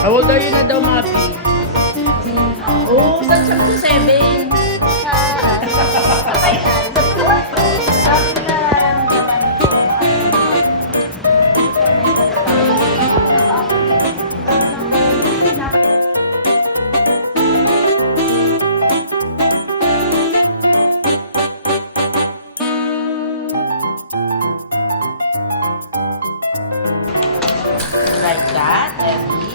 How old are you na daw, Mati? Oh, saan siya sa 7? Okay na. Ang nararamdaman ko. Like that, Ellie.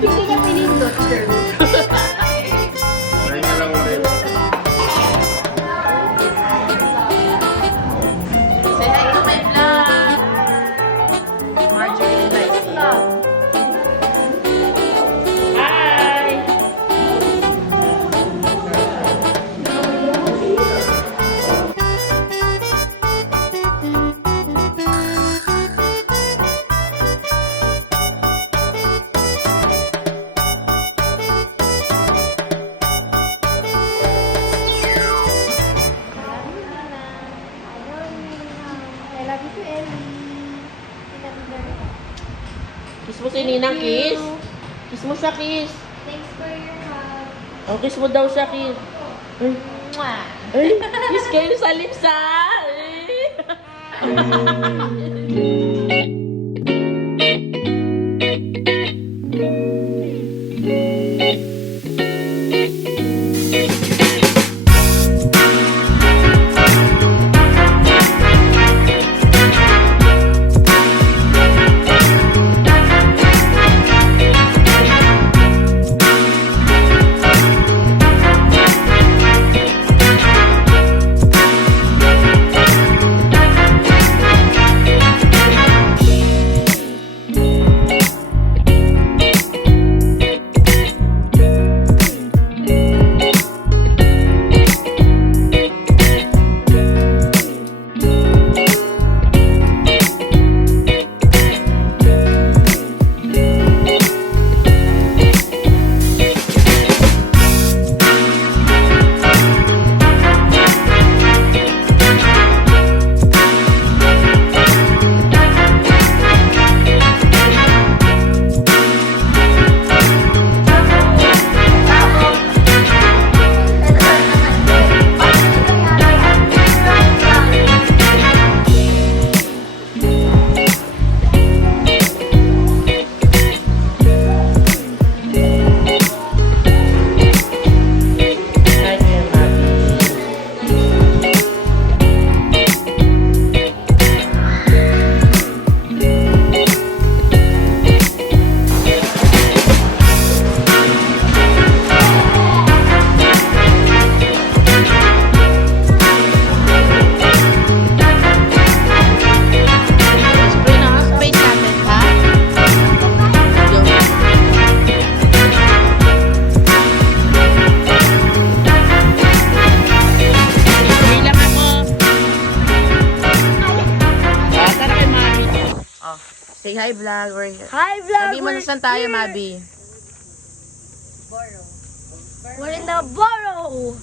Hindi niya pinindot, girl. Try niya lang ulit. Say hi to my vlog. Marjorie and Lacey. Hi! I love you too, Ellie. I love you very much. Kiss mo si Ninang, kiss. Kiss mo siya, kiss. Thanks for your hug. Oh, kiss mo daw siya, kiss. Ay, Mwah! ay, kiss kayo sa lips, ha? Say hi, vlog. We're here. Hi, vlog! Sabi mo na saan tayo, Mabi? We're in the borough!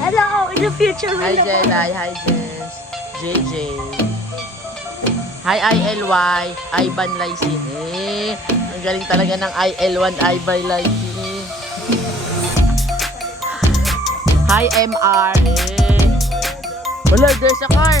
Hello! In the future, Hi, we're in the Jelay. Hi, Jess. JJ. Hi, ILY. Ivan Lysin. Ang galing talaga ng IL1, Ivan Lysin. Hi, MR. Wala, there's a car.